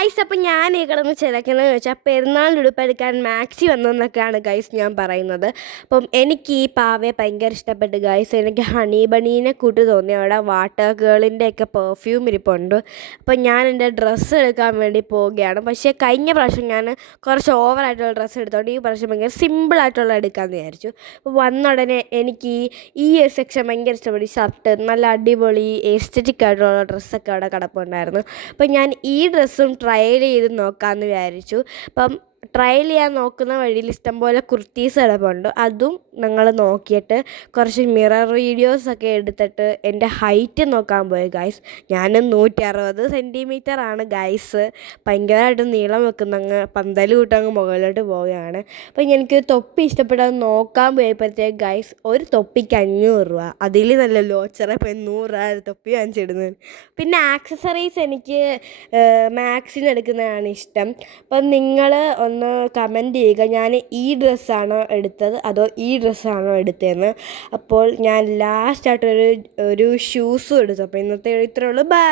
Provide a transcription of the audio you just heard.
Guys, അപ്പം ഞാൻ ഈ കിടന്ന് ചിലക്കണമെന്ന് വെച്ചാൽ പെരുന്നാളിന് ഉടുപ്പെടുക്കാൻ മാക്സി വന്നെന്നൊക്കെയാണ് ഗൈസ് ഞാൻ പറയുന്നത്. അപ്പം എനിക്ക് ഈ പാവയെ ഭയങ്കര ഇഷ്ടപ്പെട്ടു ഗൈസ്. എനിക്ക് ഹണി ബണീനെ കൂട്ട് തോന്നി. അവിടെ വാട്ടർ ഗേളിൻ്റെയൊക്കെ പെർഫ്യൂം ഇരിപ്പുണ്ട്. അപ്പം ഞാൻ എൻ്റെ ഡ്രസ്സ് എടുക്കാൻ വേണ്ടി പോവുകയാണ്. പക്ഷേ കഴിഞ്ഞ പ്രാവശ്യം ഞാൻ കുറച്ച് ഓവറായിട്ടുള്ള ഡ്രസ്സ് എടുത്തോണ്ട് ഈ പ്രാവശ്യം ഭയങ്കര സിമ്പിളായിട്ടുള്ള എടുക്കാമെന്ന് വിചാരിച്ചു. അപ്പോൾ വന്ന ഉടനെ എനിക്ക് ഈ ഒരു സെക്ഷൻ ഭയങ്കര ഇഷ്ടപ്പെട്ടു. ഷർട്ട് നല്ല അടിപൊളി എസ്തറ്റിക് ആയിട്ടുള്ള ഡ്രസ്സൊക്കെ അവിടെ കിടപ്പുണ്ടായിരുന്നു. അപ്പം ഞാൻ ഈ ഡ്രസ്സും ട്രയൽ ചെയ്ത് നോക്കാമെന്ന് വിചാരിച്ചു. അപ്പം ട്രയൽ ചെയ്യാൻ നോക്കുന്ന വഴിയിൽ ഇഷ്ടംപോലെ കുർത്തീസ് കിടപ്പുണ്ട്. അതും ഞങ്ങൾ നോക്കിയിട്ട് കുറച്ച് മിറർ വീഡിയോസൊക്കെ എടുത്തിട്ട് എൻ്റെ ഹൈറ്റ് നോക്കാൻ പോയി ഗൈസ്. ഞാൻ 160 സെൻറ്റിമീറ്ററാണ് ഗൈസ്. ഭയങ്കരമായിട്ട് നീളം വെക്കുന്നങ്ങ് പന്തൽ കൂട്ടങ്ങ് മുകളിലോട്ട് പോവുകയാണ്. അപ്പം എനിക്ക് തൊപ്പി ഇഷ്ടപ്പെട്ടത് നോക്കാൻ പോയപ്പോഴത്തേക്ക് ഗൈസ് ഒരു തൊപ്പിക്ക് 500 രൂപ. അതിൽ നല്ല ലോച്ചറ ഇപ്പം 100 രൂപ തൊപ്പി വാങ്ങിച്ചിടുന്നത്. പിന്നെ ആക്സസറീസ് എനിക്ക് മാക്സിന് എടുക്കുന്നതാണ് ഇഷ്ടം. അപ്പം നിങ്ങൾ ഒന്ന് കമൻറ്റ് ചെയ്യുക, ഞാൻ ഈ ഡ്രസ്സാണോ എടുത്തത് അതോ ഈ ഡ്രസ്സാണോ എടുത്തതെന്ന്. അപ്പോൾ ഞാൻ ലാസ്റ്റായിട്ടൊരു ഷൂസും എടുത്തു. അപ്പോൾ ഇന്നത്തെ ഇത്രയേ ഉള്ളൂ. ബൈ.